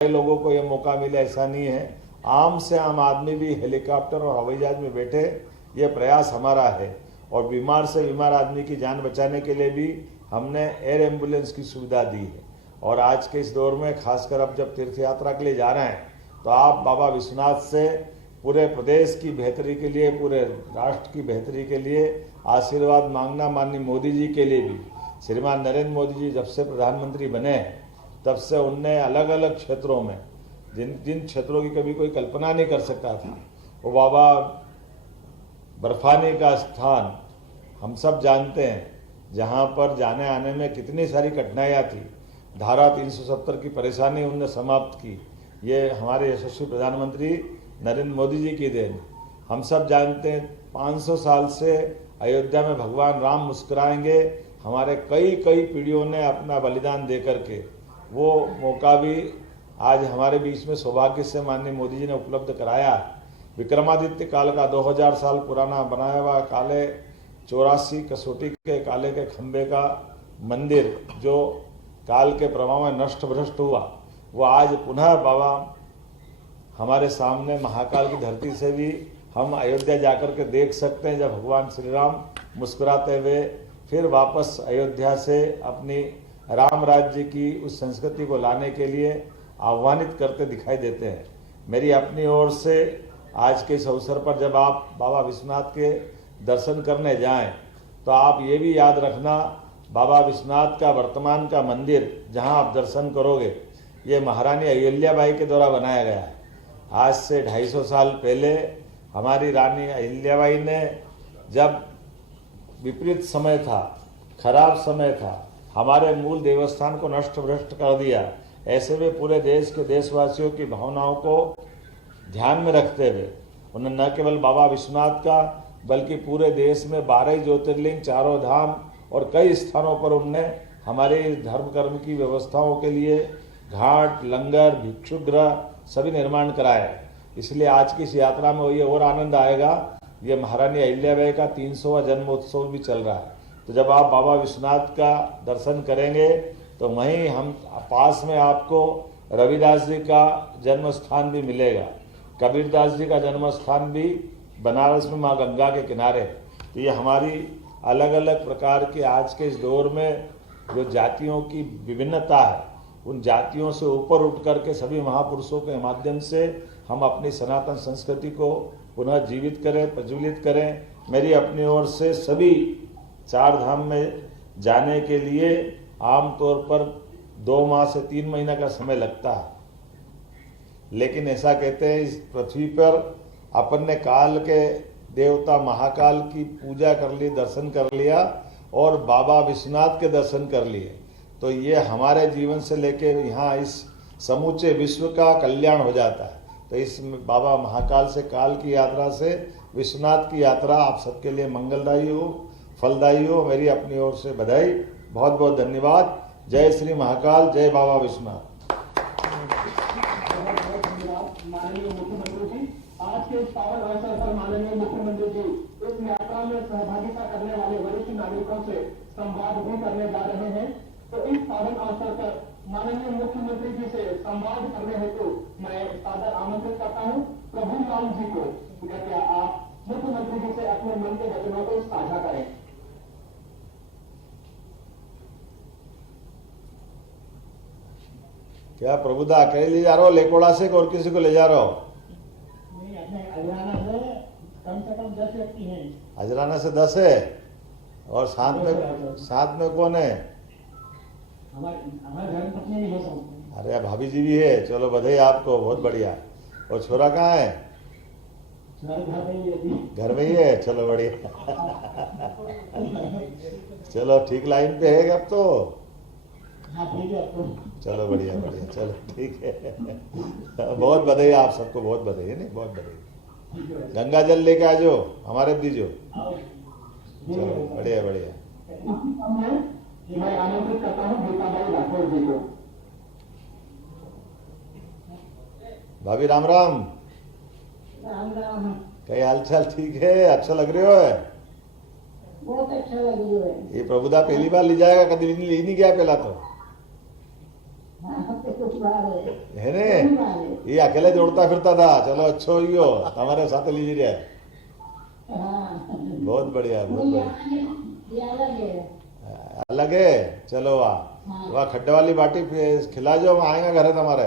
कई लोगों को ये मौका मिले ऐसा नहीं है। आम से आम आदमी भी हेलीकॉप्टर और हवाई जहाज में बैठे, ये प्रयास हमारा है। और बीमार से बीमार आदमी की जान बचाने के लिए भी हमने एयर एम्बुलेंस की सुविधा दी है। और आज के इस दौर में खासकर अब जब तीर्थ यात्रा के लिए जा रहे हैं तो आप बाबा विश्वनाथ से पूरे प्रदेश की बेहतरी के लिए, पूरे राष्ट्र की बेहतरी के लिए आशीर्वाद मांगना। माननीय मोदी जी के लिए भी, श्रीमान नरेंद्र मोदी जी जब से प्रधानमंत्री बने तब से उनने अलग अलग क्षेत्रों में जिन क्षेत्रों की कभी कोई कल्पना नहीं कर सकता था, वो बाबा बर्फानी का स्थान हम सब जानते हैं, जहाँ पर जाने आने में कितनी सारी कठिनाइयाँ थी। धारा 370 की परेशानी उनने समाप्त की। ये हमारे यशस्वी प्रधानमंत्री नरेंद्र मोदी जी की देन। हम सब जानते हैं 500 साल से अयोध्या में भगवान राम मुस्कुराएंगे, हमारे कई पीढ़ियों ने अपना बलिदान दे करके वो मौका भी आज हमारे बीच में सौभाग्य से माननीय मोदी जी ने उपलब्ध कराया। विक्रमादित्य काल का 2000 साल पुराना बनाया हुआ काले 84 कसौटी के काले के खंबे का मंदिर जो काल के प्रभाव में नष्ट भ्रष्ट हुआ, वो आज पुनः बाबा हमारे सामने महाकाल की धरती से भी हम अयोध्या जाकर के देख सकते हैं, जब भगवान श्री राम मुस्कुराते हुए फिर वापस अयोध्या से अपनी राम राज्य की उस संस्कृति को लाने के लिए आह्वानित करते दिखाई देते हैं। मेरी अपनी ओर से आज के इस अवसर पर जब आप बाबा विश्वनाथ के दर्शन करने जाएं तो आप ये भी याद रखना, बाबा विश्वनाथ का वर्तमान का मंदिर जहां आप दर्शन करोगे, ये महारानी अहिल्याबाई के द्वारा बनाया गया है। आज से 250 साल पहले हमारी रानी अहिल्याबाई ने, जब विपरीत समय था, खराब समय था, हमारे मूल देवस्थान को नष्ट भ्रष्ट कर दिया। ऐसे में पूरे देश के देशवासियों की भावनाओं को ध्यान में रखते हुए उन्होंने न केवल बाबा विश्वनाथ का बल्कि पूरे देश में 12 ज्योतिर्लिंग, 4 धाम और कई स्थानों पर उन्होंने हमारे धर्म कर्म की व्यवस्थाओं के लिए घाट, लंगर, भिक्षुगृह सभी निर्माण कराए। इसलिए आज की इस यात्रा में ये और आनंद आएगा। ये महारानी अहिल्याबाई का 300वां जन्मोत्सव भी चल रहा है। तो जब आप बाबा विश्वनाथ का दर्शन करेंगे तो वहीं हम पास में आपको रविदास जी का जन्म स्थान भी मिलेगा, कबीरदास जी का जन्म स्थान भी बनारस में माँ गंगा के किनारे। तो ये हमारी अलग अलग प्रकार के आज के इस दौर में जो जातियों की विभिन्नता है, उन जातियों से ऊपर उठ करके सभी महापुरुषों के माध्यम से हम अपनी सनातन संस्कृति को पुनः जीवित करें, प्रज्वलित करें। मेरी अपनी ओर से सभी 4 धाम में जाने के लिए आमतौर पर 2 माह से 3 महीना का समय लगता है, लेकिन ऐसा कहते हैं इस पृथ्वी पर अपन ने काल के देवता महाकाल की पूजा कर ली, दर्शन कर लिया और बाबा विश्वनाथ के दर्शन कर लिए, तो ये हमारे जीवन से लेकर यहाँ इस समूचे विश्व का कल्याण हो जाता है। तो इस बाबा महाकाल से काल की यात्रा से विश्वनाथ की यात्रा आप सबके लिए मंगलदायी हो, फलदायी हो। मेरी अपनी ओर से बधाई, बहुत बहुत धन्यवाद। जय श्री महाकाल, जय बाबा विश्वनाथ। माननीय मुख्यमंत्री जी, आज के इस पावन अवसर पर माननीय मुख्यमंत्री जी इस यात्रा में सहभागिता करने वाले वरिष्ठ नागरिकों से संवाद भी करने जा रहे हैं। तो इस पावन अवसर पर माननीय मुख्यमंत्री जी से संवाद करने हेतु मैं सादर आमंत्रित करता हूं प्रभु राम जी को। कृपया आप मुख्यमंत्री जी से अपने मन के वचनों को साझा करें। क्या प्रभुदा अकेले ले जा रहे हो, लेकोड़ा से और किसी को ले जा रहे हो? नहीं, अपने अजराना से कम 10 व्यक्ति हैं। अजराना से 10 है और साथ में कौन है? हमारे घर पत्नी भी है। अरे भाभी जी भी है, चलो बधाई आपको, बहुत बढ़िया। और छोरा कहाँ है? घर में ही है, चलो बढ़िया। चलो ठीक लाइन पे है अब तो। हाँ ठीक है, चलो बढ़िया, चलो ठीक है। बहुत बधाई आप सबको, बहुत बधाई है, नहीं बहुत बधाई। गंगा जल लेके आ जाओ, हमारे दीजो। चलो बढ़िया। मैं आमंत्रित करता हूँ गीताबाई राठौर जी को। भाभी राम राम। कई हाल चाल ठीक है? अच्छा लग रहे हो? बहुत अच्छा लग रही है। ये प्रभुदा पहली बार ले जाएगा, कभी ले नहीं गया पहला तो? हाँ, तो कुछ बार है है ने कोई बार है ये अकेले दौड़ता फिरता था, चलो अच्छो ही हो हमारे साथ लीजिए जाए। हाँ बहुत बढ़िया, बहुत नहीं, बढ़िया। ये अलग है अलग है, चलो वाह हाँ। वाह, खड्डे वाली बाटी खिला जो, हम आएंगे घर तुम्हारे।